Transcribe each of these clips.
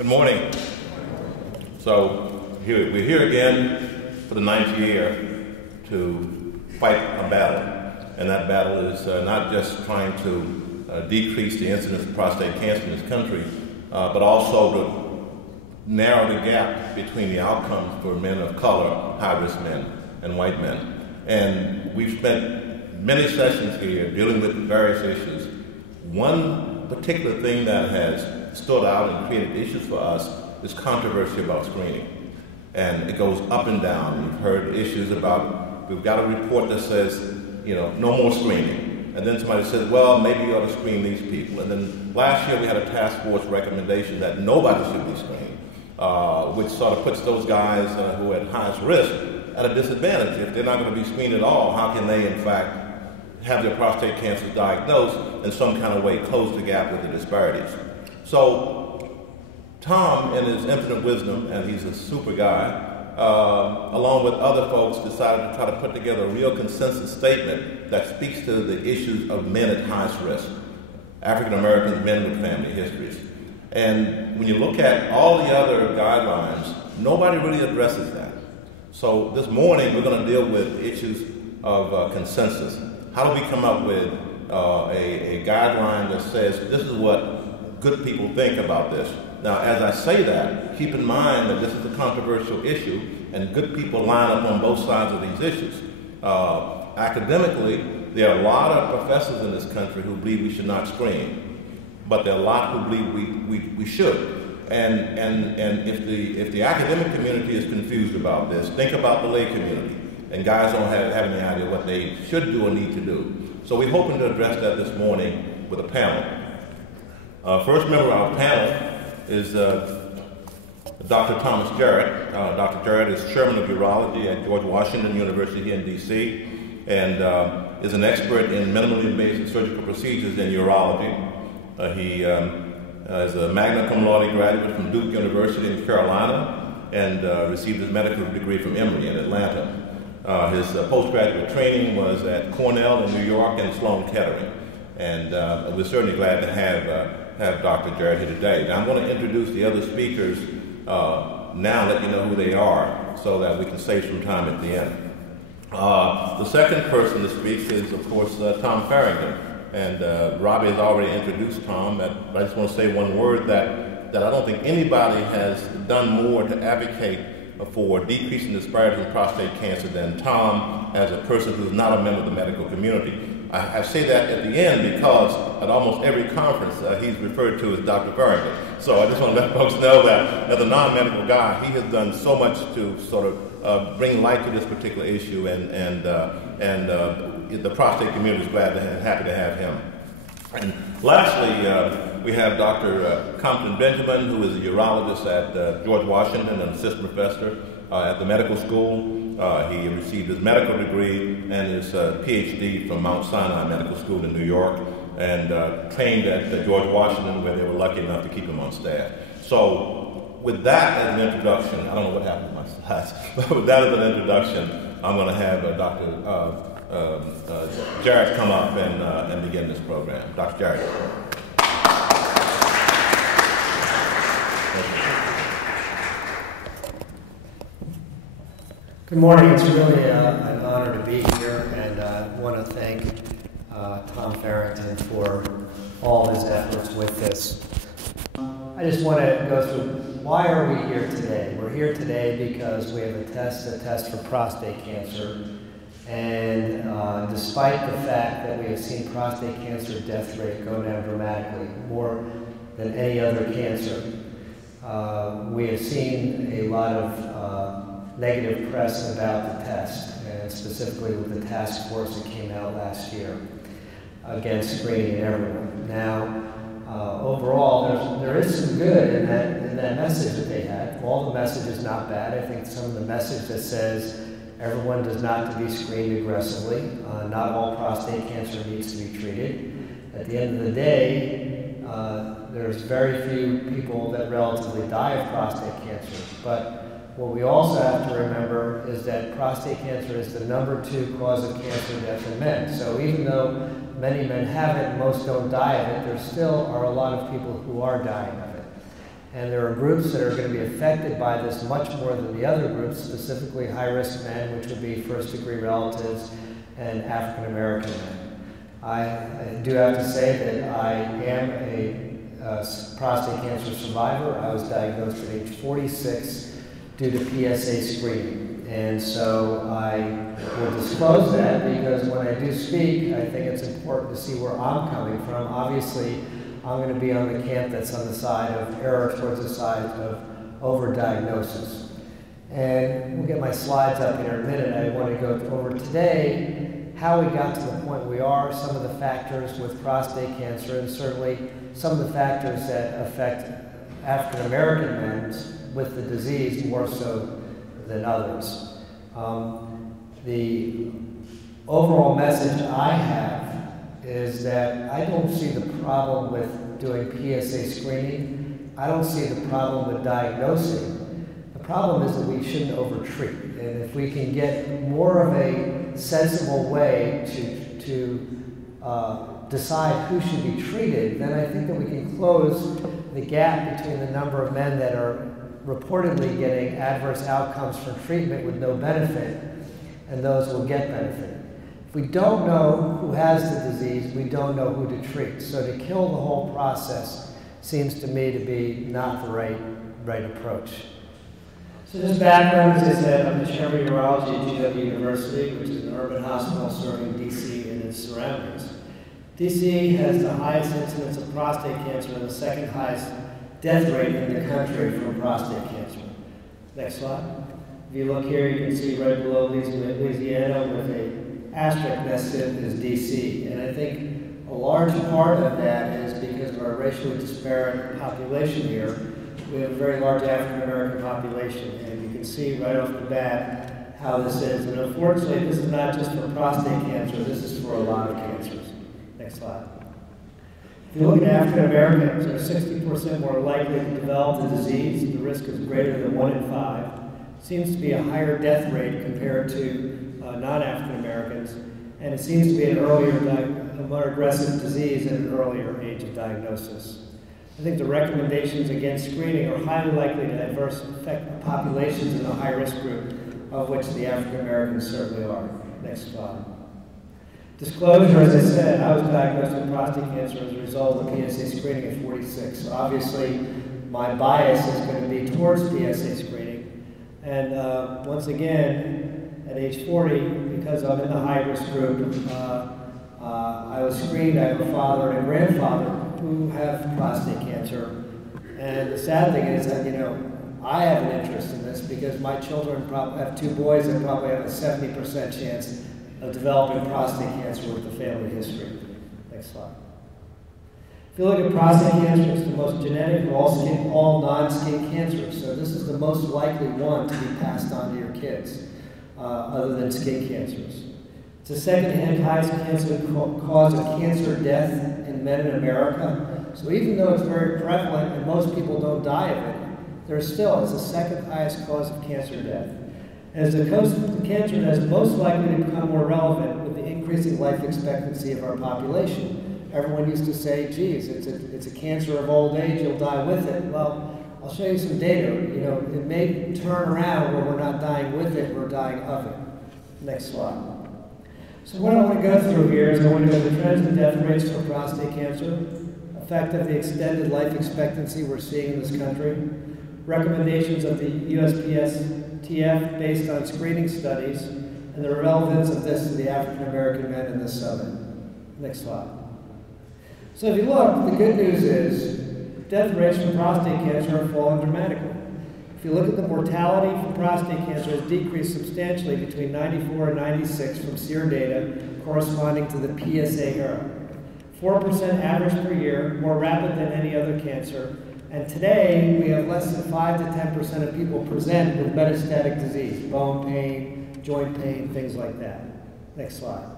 Good morning. So we're here again for the 9th year to fight a battle. And that battle is not just trying to decrease the incidence of prostate cancer in this country, but also to narrow the gap between the outcomes for men of color, high-risk men, and white men. And we've spent many sessions here dealing with various issues. One particular thing that has stood out and created issues for us is controversy about screening. And it goes up and down. We've heard issues about, we've got a report that says, no more screening. And then somebody says, well, maybe you ought to screen these people. And then last year we had a task force recommendation that nobody should be screened, which sort of puts those guys who are at highest risk at a disadvantage. If they're not going to be screened at all, how can they, in fact, have their prostate cancer diagnosed in some kind of way, close the gap with the disparities? So Tom, in his infinite wisdom, and he's a super guy, along with other folks, decided to try to put together a real consensus statement that speaks to the issues of men at highest risk, African Americans, men with family histories. And when you look at all the other guidelines, nobody really addresses that. So this morning we're going to deal with issues of consensus. How do we come up with a guideline that says this is what good people think about this? Now, as I say that, keep in mind that this is a controversial issue, and good people line up on both sides of these issues. Academically, there are a lot of professors in this country who believe we should not screen, but there are a lot who believe we should. And if the academic community is confused about this, think about the lay community. And guys don't have any idea what they should do or need to do. So we're hoping to address that this morning with a panel. First member of our panel is Dr. Thomas Jarrett. Dr. Jarrett is chairman of urology at George Washington University here in D.C. and is an expert in minimally invasive surgical procedures in urology. He is a magna cum laude graduate from Duke University in Carolina and received his medical degree from Emory in Atlanta. His postgraduate training was at Cornell in New York and Sloan Kettering. And we're certainly glad to have Dr. Jarrett here today. Now I'm going to introduce the other speakers now, let you know who they are so that we can save some time at the end. The second person to speak is, of course, Tom Farrington. And Robbie has already introduced Tom, but I just want to say one word that I don't think anybody has done more to advocate for decreasing disparities in prostate cancer than Tom as a person who's not a member of the medical community. I say that at the end because at almost every conference he's referred to as Dr. Farrington. So I just want to let folks know that as a non-medical guy, he has done so much to sort of bring light to this particular issue, and the prostate community is happy to have him. And lastly, we have Dr. Compton Benjamin, who is a urologist at George Washington and assistant professor at the medical school. He received his medical degree and his PhD from Mount Sinai Medical School in New York, and trained at George Washington, where they were lucky enough to keep him on staff. So with that as an introduction, I don't know what happened to my slides, but with that as an introduction, I'm going to have Dr. Jarrett come up and begin this program. Dr. Jarrett. Good morning. It's really an honor to be here, and I want to thank Tom Farrington for all his efforts with this. I just want to go through, why are we here today? We're here today because we have a test for prostate cancer, and despite the fact that we have seen prostate cancer death rate go down dramatically, more than any other cancer, we have seen a lot of negative press about the test, and specifically with the task force that came out last year against screening everyone. Now, overall, there is some good in that message that they had. All the message is not bad. I think some of the message that says everyone does not to be screened aggressively, not all prostate cancer needs to be treated. At the end of the day, there's very few people that relatively die of prostate cancer, but what we also have to remember is that prostate cancer is the #2 cause of cancer death in men. So even though many men have it, most don't die of it, there still are a lot of people who are dying of it. And there are groups that are going to be affected by this much more than the other groups, specifically high-risk men, which would be first-degree relatives, and African-American men. I do have to say that I am a prostate cancer survivor. I was diagnosed at age 46 due to PSA screening. And so I will disclose that because when I do speak, I think it's important to see where I'm coming from. Obviously, I'm going to be on the camp that's on the side of error towards the side of overdiagnosis. And we'll get my slides up here in a minute. I want to go over today how we got to the point we are, some of the factors with prostate cancer, and certainly some of the factors that affect African American men with the disease more so than others. The overall message I have is that I don't see the problem with doing PSA screening. I don't see the problem with diagnosing. The problem is that we shouldn't overtreat. And if we can get more of a sensible way to decide who should be treated, then I think that we can close the gap between the number of men that are reportedly getting adverse outcomes from treatment with no benefit and those who will get benefit. If we don't know who has the disease, we don't know who to treat. So to kill the whole process seems to me to be not the right approach. So just background, as I said, I'm the chairman of urology at GW University, which is an urban hospital serving DC and its surroundings. DC has the highest incidence of prostate cancer and the second highest death rate in the country from prostate cancer. Next slide. If you look here, you can see right below Louisiana with a asterisk nested is DC. And I think a large part of that is because of our racially disparate population here. We have a very large African American population, and you can see right off the bat how this is. And unfortunately, this is not just for prostate cancer, this is for a lot of cancers. Next slide. If you look at African Americans, they're 60% more likely to develop the disease. The risk is greater than 1 in 5. Seems to be a higher death rate compared to non-African Americans, and it seems to be a more aggressive disease at an earlier age of diagnosis. I think the recommendations against screening are highly likely to adversely affect populations in the high-risk group, of which the African Americans certainly are. Next slide. Disclosure, as I said, I was diagnosed with prostate cancer as a result of PSA screening at 46. So obviously, my bias is going to be towards PSA screening. And once again, at age 40, because I'm in the high-risk group, I was screened. I have a father and a grandfather who have prostate cancer. And the sad thing is that, I have an interest in this because my children have 2 boys that probably have a 70% chance of developing prostate cancer with the family history. Next slide. If you look at prostate cancer, it's the most genetic of all non-skin cancers. So this is the most likely one to be passed on to your kids, other than skin cancers. It's the second highest cause of cancer death in men in America. So even though it's very prevalent and most people don't die of it, it's the second highest cause of cancer death. As the cancer is most likely to become more relevant with the increasing life expectancy of our population. Everyone used to say, geez, it's a cancer of old age, you'll die with it. Well, I'll show you some data. It may turn around where we're not dying with it, we're dying of it. Next slide. So what I want to go through here is I want to go to the trends in death rates for prostate cancer, effect of the extended life expectancy we're seeing in this country, recommendations of the USPSTF based on screening studies, and the relevance of this to the African American men in this summit. Next slide. So if you look, the good news is death rates from prostate cancer are falling dramatically. If you look at the mortality from prostate cancer, has decreased substantially between 94 and 96 from SEER data corresponding to the PSA era. 4% average per year, more rapid than any other cancer. And today, we have less than 5 to 10% of people present with metastatic disease, bone pain, joint pain, things like that. Next slide.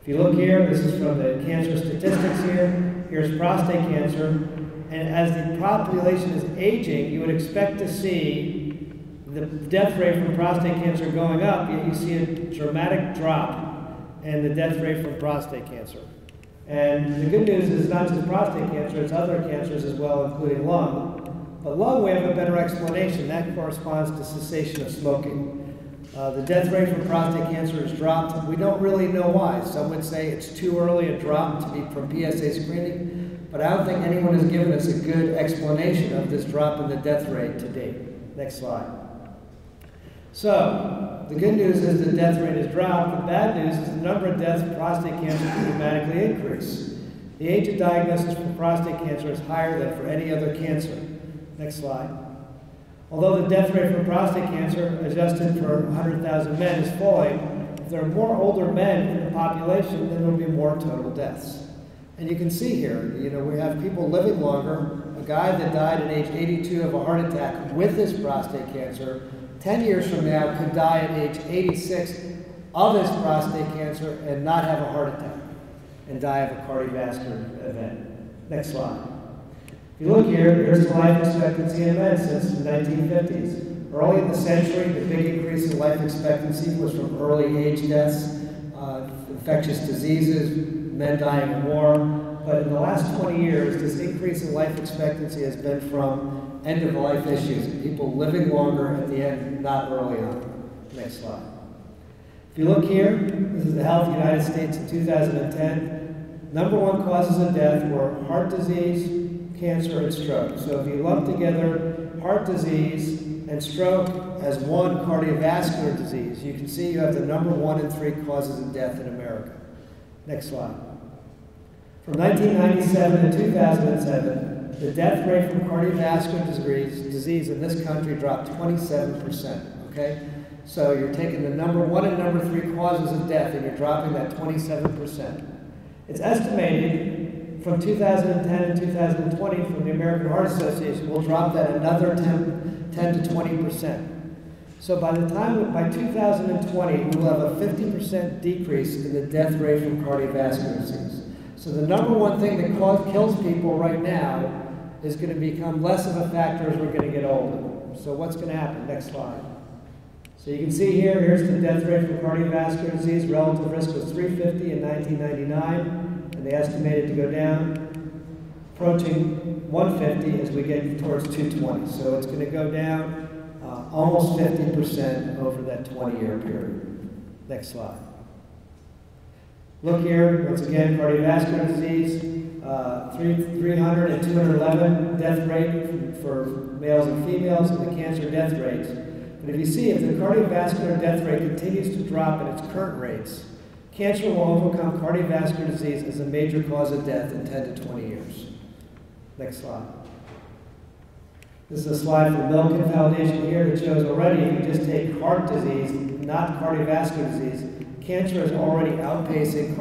If you look here, this is from the cancer statistics here. Here's prostate cancer. And as the population is aging, you would expect to see the death rate from prostate cancer going up, yet you see a dramatic drop in the death rate from prostate cancer. And the good news is not just prostate cancer, it's other cancers as well, including lung. But lung, we have a better explanation. That corresponds to cessation of smoking. The death rate from prostate cancer has dropped. We don't really know why. Some would say it's too early a drop to be from PSA screening, but I don't think anyone has given us a good explanation of this drop in the death rate to date. Next slide. So, the good news is the death rate has dropped. The bad news is the number of deaths from prostate cancer can dramatically increase. The age of diagnosis for prostate cancer is higher than for any other cancer. Next slide. Although the death rate for prostate cancer, adjusted for 100,000 men, is falling, if there are more older men in the population, then there will be more total deaths. And you can see here, we have people living longer. A guy that died at age 82 of a heart attack with his prostate cancer, 10 years from now could die at age 86 of his prostate cancer and not have a heart attack and die of a cardiovascular event. Next slide. If you look here, here's the life expectancy in men since the 1950s. Early in the century, the big increase in life expectancy was from early age deaths, infectious diseases, men dying in war. But in the last 20 years, this increase in life expectancy has been from end-of-life issues, people living longer at the end, not early on. Next slide. If you look here, this is the health of the United States in 2010. Number one causes of death were heart disease, cancer, and stroke. So if you lump together heart disease and stroke as one cardiovascular disease, you can see you have the number 1 and 3 causes of death in America. Next slide. From 1997 to 2007, the death rate from cardiovascular disease in this country dropped 27%, okay? So you're taking the number 1 and number 3 causes of death and you're dropping that 27%. It's estimated from 2010 to 2020 from the American Heart Association, we'll drop that another 10 to 20%. So by 2020, we'll have a 50% decrease in the death rate from cardiovascular disease. So the number one thing that kills people right now is going to become less of a factor as we're going to get older. So what's going to happen? Next slide. So you can see here, here's the death rate for cardiovascular disease. Relative risk was 350 in 1999, and they estimated to go down, approaching 150 as we get towards 220. So it's going to go down almost 50% over that 20-year period. Next slide. Look here, once again, cardiovascular disease, 300 and 211 death rate for males and females, and the cancer death rates. But if you see, if the cardiovascular death rate continues to drop at its current rates, cancer will overcome cardiovascular disease as a major cause of death in 10 to 20 years. Next slide. This is a slide from the Milken Foundation here that shows already if you just take heart disease, not cardiovascular disease, cancer is already outpacing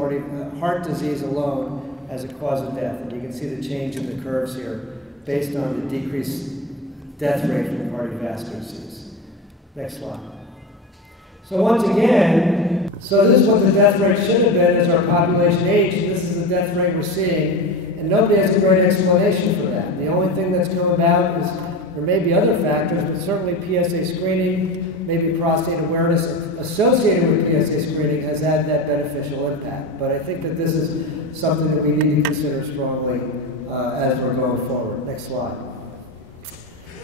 heart disease alone as a cause of death. And you can see the change in the curves here based on the decreased death rate from cardiovascular disease. Next slide. So once again, so this is what the death rate should have been as our population aged. This is the death rate we're seeing, and nobody has a great explanation for that. The only thing that's come about is there may be other factors, but certainly PSA screening, maybe prostate awareness associated with PSA screening has had that beneficial impact. But I think that this is something that we need to consider strongly as we're going forward. Next slide.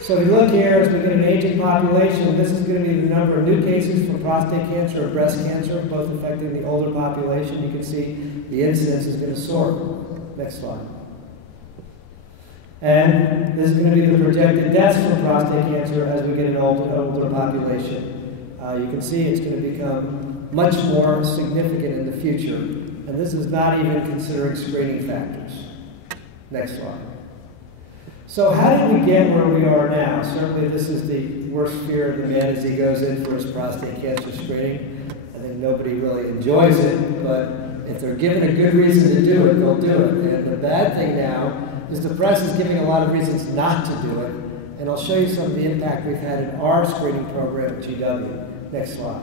So if you look here, as we get an aging population, this is going to be the number of new cases for prostate cancer or breast cancer, both affecting the older population. You can see the incidence is going to soar. Next slide. And this is going to be the projected deaths from prostate cancer as we get an older population. You can see it's going to become much more significant in the future. And this is not even considering screening factors. Next slide. So how did we get where we are now? Certainly this is the worst fear of the man as he goes in for his prostate cancer screening. I think nobody really enjoys it, but if they're given a good reason to do it, they'll do it. And the bad thing now is the press is giving a lot of reasons not to do it. And I'll show you some of the impact we've had in our screening program at GW. Next slide.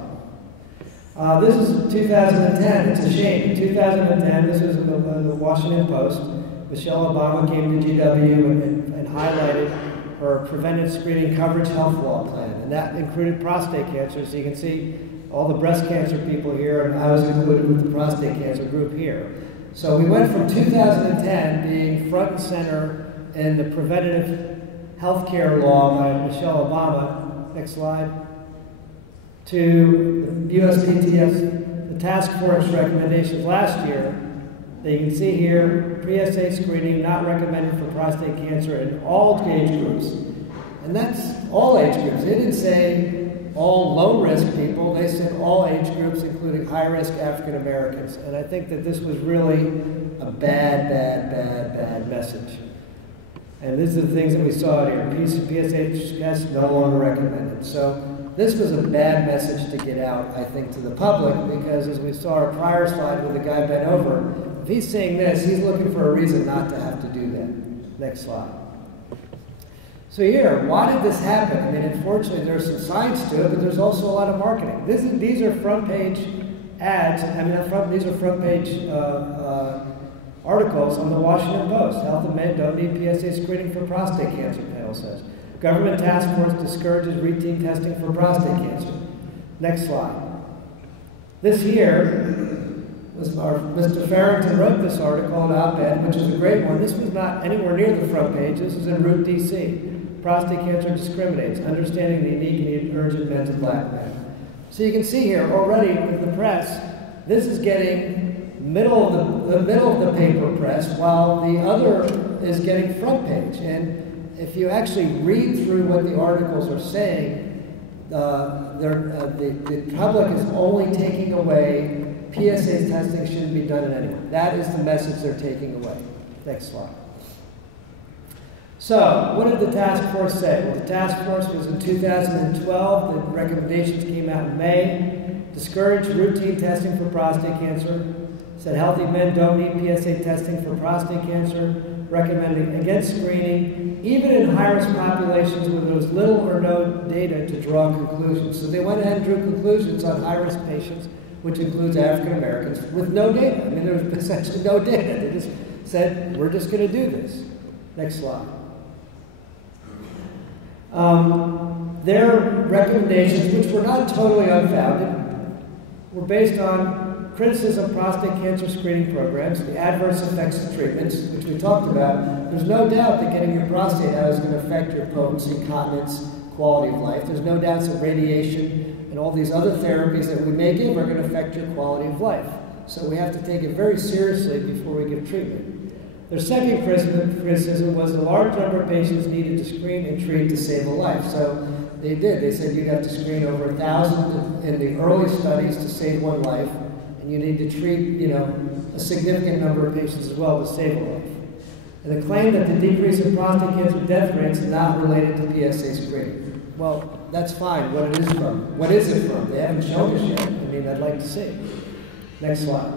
This is 2010. It's a shame. In 2010, this was in the Washington Post. Michelle Obama came to GW and highlighted her preventive screening coverage health law plan. And that included prostate cancer. So you can see all the breast cancer people here, and I was included with the prostate cancer group here. So we went from 2010 being front and center in the preventative healthcare law by Michelle Obama, next slide, to the USPSTF, the task force recommendations last year, that you can see here, PSA screening not recommended for prostate cancer in all age groups. And that's all age groups. They didn't say all low-risk people. They said all age groups, including high-risk African Americans. And I think that this was really a bad message. And these are the things that we saw here. PSA Test no longer recommended. So this was a bad message to get out, I think, to the public, because as we saw our prior slide with the guy bent over, if he's seeing this, he's looking for a reason not to have to do that. Next slide. So here, why did this happen? I mean, unfortunately, there's some science to it, but there's also a lot of marketing. These are front page ads. I mean, these are front page articles on the Washington Post. Healthy men don't need PSA screening for prostate cancer, panel says. Government task force discourages routine testing for prostate cancer. Next slide. This here was Mr. Farrington wrote this article in op-ed, which is a great one. This was not anywhere near the front page. This was in Root, D.C. Prostate cancer discriminates, understanding the unique and urgent men's and black men. So you can see here already with the press, this is getting the middle of the paper press, while the other is getting front page. And if you actually read through what the articles are saying, the public is only taking away PSA testing shouldn't be done in anyone. That is the message they're taking away. Next slide. So, what did the task force say? Well, the task force was in 2012. The recommendations came out in May. Discouraged routine testing for prostate cancer. Said healthy men don't need PSA testing for prostate cancer. Recommending against screening, even in high-risk populations where there was little or no data to draw conclusions. So they went ahead and drew conclusions on high-risk patients, which includes African Americans, with no data. I mean, there was essentially no data. They just said, we're just going to do this. Next slide. Their recommendations, which were not totally unfounded, were based on criticism of prostate cancer screening programs, the adverse effects of treatments, which we talked about. There's no doubt that getting your prostate out is going to affect your potency, continence, quality of life. There's no doubt that radiation and all these other therapies that we may give are going to affect your quality of life. So we have to take it very seriously before we give treatment. Their second criticism was the large number of patients needed to screen and treat to save a life. So they did. They said you'd have to screen over 1,000 in the early studies to save one life, and you need to treat, a significant number of patients as well to save a life. And the claim that the decrease in prostate cancer death rates is not related to PSA screening. Well, that's fine. What it is from? What is it from? They haven't shown us yet. I mean, I'd like to see. Next slide.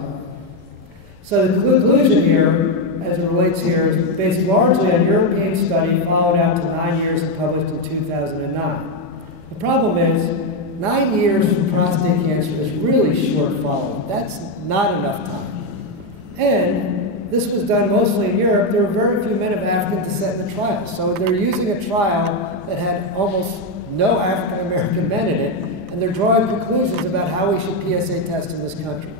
So the conclusion here, as it relates here, is based largely on a European study followed out to 9 years and published in 2009. The problem is, 9 years for prostate cancer is really short follow-up. That's not enough time. And this was done mostly in Europe. There were very few men of African descent in the trial. So they're using a trial that had almost no African American men in it, and they're drawing conclusions about how we should PSA test in this country.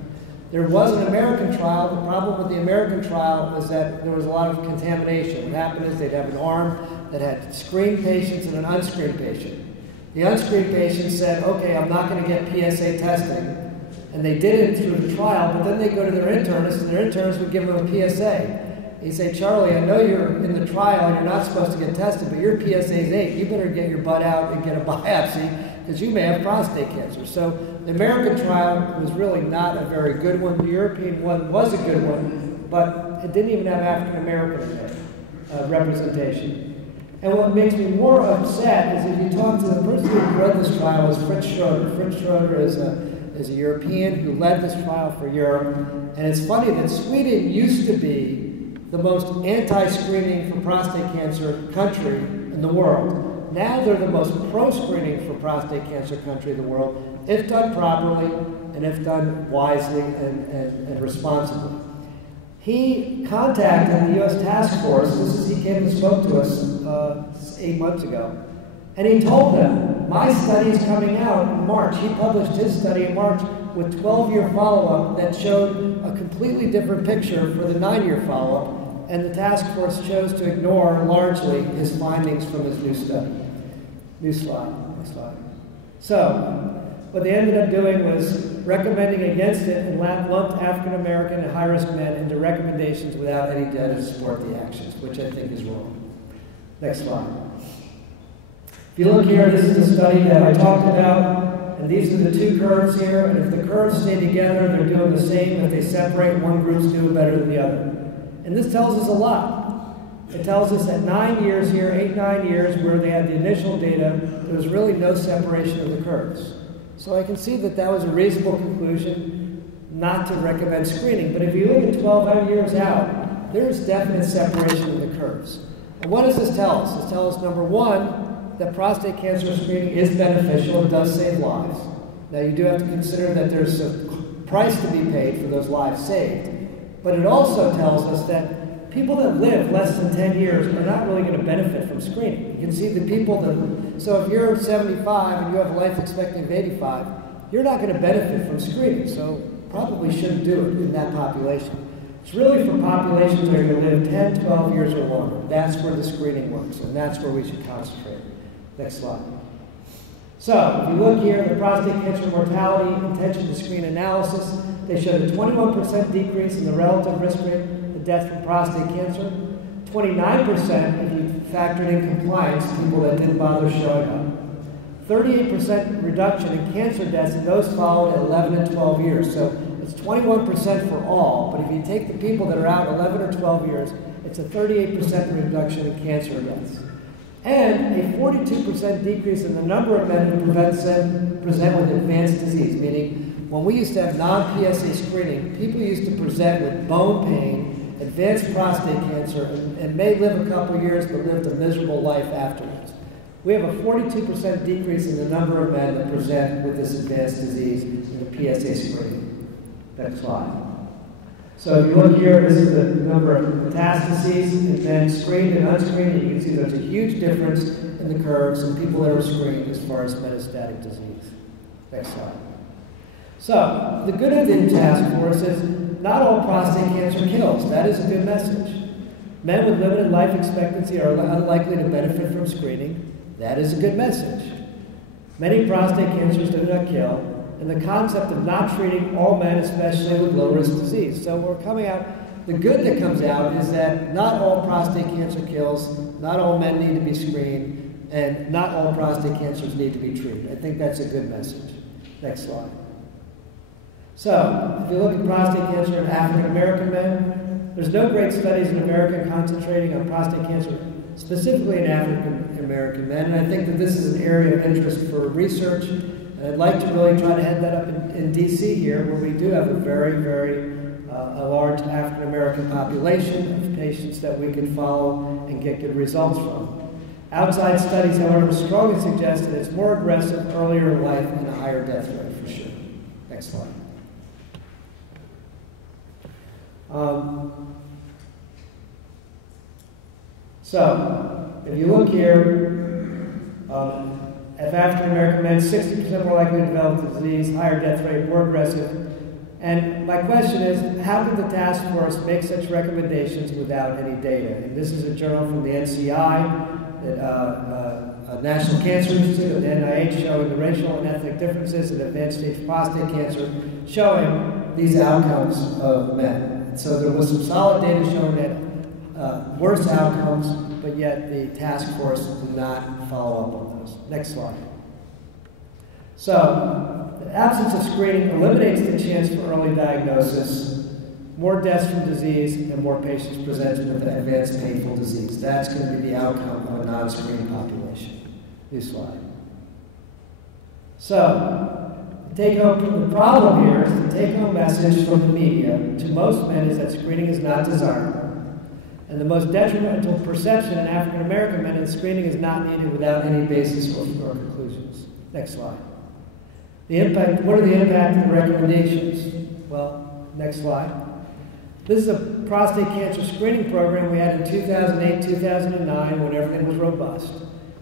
There was an American trial. The problem with the American trial was that there was a lot of contamination. What happened is they'd have an arm that had screened patients and an unscreened patient. The unscreened patient said, okay, I'm not going to get PSA testing. And they did it through the trial, but then they go to their internist, and their internist would give them a PSA. He'd say, Charlie, I know you're in the trial and you're not supposed to get tested, but your PSA is 8. You better get your butt out and get a biopsy, because you may have prostate cancer. So the American trial was really not a very good one. The European one was a good one, but it didn't even have African American representation. And what makes me more upset is if you talk to the person who led this trial was Fritz Schroeder. Fritz Schroeder is a European who led this trial for Europe. And it's funny that Sweden used to be the most anti-screening for prostate cancer country in the world. Now they're the most pro-screening for prostate cancer country in the world, if done properly and if done wisely and responsibly. He contacted the U.S. task force. He came and spoke to us 8 months ago. And he told them, my study is coming out in March. He published his study in March with 12-year follow-up that showed a completely different picture for the 9-year follow-up. And the task force chose to ignore largely his findings from his new study. New slide, next slide. So, what they ended up doing was recommending against it and lumped African American and high-risk men into recommendations without any data to support the actions, which I think is wrong. Next slide. If you look here, this is the study that I talked about, and these are the two curves here, and if the curves stay together, they're doing the same. If they separate, one group's doing better than the other. And this tells us a lot. It tells us that 9 years here, 8, 9 years, where they had the initial data, there was really no separation of the curves. So I can see that that was a reasonable conclusion not to recommend screening. But if you look at 12 years out, there is definite separation of the curves. And what does this tell us? This tells us, number one, that prostate cancer screening is beneficial and does save lives. Now, you do have to consider that there's a price to be paid for those lives saved. But it also tells us that people that live less than 10 years are not really going to benefit from screening. You can see the people that, so if you're 75 and you have a life expectancy of 85, you're not going to benefit from screening, so probably shouldn't do it in that population. It's really for populations that are going to live 10, 12 years or longer. That's where the screening works, and that's where we should concentrate. Next slide. So, if you look here, the prostate cancer mortality intention to screen analysis, they showed a 21% decrease in the relative risk rate of death from prostate cancer, 29% if you factored in compliance, people that didn't bother showing up, 38% reduction in cancer deaths in those followed at 11 and 12 years. So it's 21% for all, but if you take the people that are out 11 or 12 years, it's a 38% reduction in cancer deaths. And a 42% decrease in the number of men who present with advanced disease, meaning when we used to have non-PSA screening, people used to present with bone pain, advanced prostate cancer, and may live a couple of years but lived a miserable life afterwards. We have a 42% decrease in the number of men that present with this advanced disease in the PSA screening. Next slide. So if you look here, this is the number of metastases, and then screened and unscreened, and you can see there's a huge difference in the curves in people that were screened as far as metastatic disease. Next slide. So, the good of the task force is not all prostate cancer kills. That is a good message. Men with limited life expectancy are unlikely to benefit from screening. That is a good message. Many prostate cancers do not kill, and the concept of not treating all men, especially with low-risk disease. So we're coming out, the good that comes out is that not all prostate cancer kills, not all men need to be screened, and not all prostate cancers need to be treated. I think that's a good message. Next slide. So, if you look at prostate cancer in African American men, there's no great studies in America concentrating on prostate cancer, specifically in African American men, and I think that this is an area of interest for research. And I'd like to really try to head that up in DC here, where we do have a very, very a large African American population of patients that we can follow and get good results from. Outside studies, however, strongly suggest that it's more aggressive earlier in life and a higher death rate for sure. Next slide. So, if you look here, if African American men, 60% more likely to develop the disease, higher death rate, more aggressive. And my question is, how could the task force make such recommendations without any data? And this is a journal from the NCI, the National Cancer Institute, and the NIH, showing the racial and ethnic differences in advanced stage prostate cancer, showing these outcomes of men. So there was some solid data showing that worse outcomes, but yet the task force did not follow up on those. Next slide. So, the absence of screening eliminates the chance for early diagnosis, more deaths from disease, and more patients presenting with advanced painful disease. That's going to be the outcome of a non-screened population. New slide. So, the problem here is the take-home message from the media to most men is that screening is not desirable. And the most detrimental perception in African American men is screening is not needed without any basis or conclusions. Next slide. The impact, what are the impact of the recommendations? Well, next slide. This is a prostate cancer screening program we had in 2008, 2009 when everything was robust.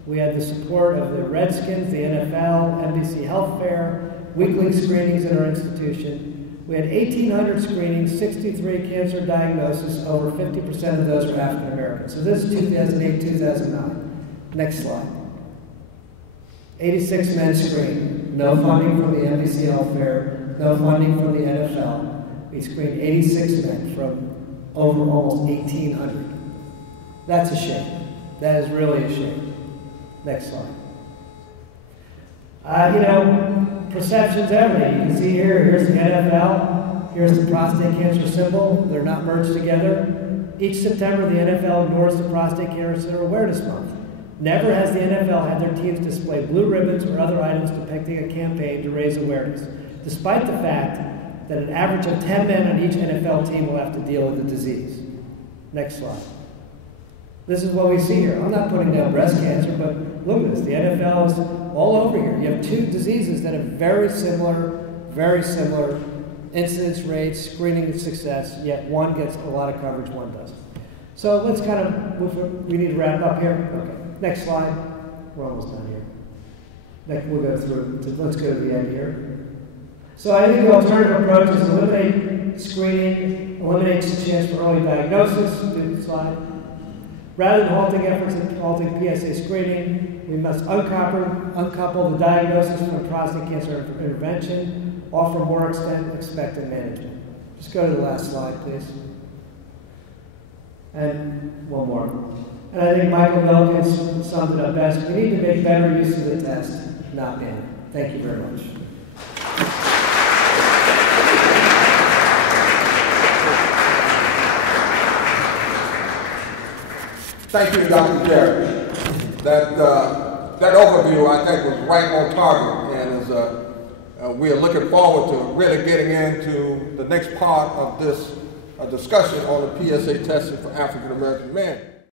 We had the support of the Redskins, the NFL, NBC Health Fair, weekly screenings at our institution. We had 1,800 screenings, 63 cancer diagnoses, over 50% of those were African Americans. So this is 2008, 2009. Next slide. 86 men screened, no funding from the NBC Health Fair, no funding from the NFL. We screened 86 men from over almost 1,800. That's a shame. That is really a shame. Next slide. Perception's everything. You can see here's the NFL, here's the prostate cancer symbol. They're not merged together. Each September, the NFL ignores the Prostate Cancer Awareness Month. Never has the NFL had their teams display blue ribbons or other items depicting a campaign to raise awareness, despite the fact that an average of 10 men on each NFL team will have to deal with the disease. Next slide. This is what we see here. I'm not putting down breast cancer, but look at this. The NFL is all over here. You have two diseases that have very similar incidence rates, screening success, yet one gets a lot of coverage, one doesn't. So let's kind of move, we need to wrap up here. Okay, next slide. We're almost done here. Next, we'll go through, let's go to the end here. So I think the alternative approach is eliminate screening, eliminate the chance for early diagnosis. Do the slide. Rather than halting efforts at halting PSA screening, we must uncouple the diagnosis from prostate cancer intervention, offer more expected management. Just go to the last slide, please. And one more. And I think Michael Milken summed it up best. We need to make better use of the test, not ban it. Thank you very much. Thank you, Dr. Jarrett. That overview, I think, was right on target, and is, we are looking forward to really getting into the next part of this discussion on the PSA testing for African American men.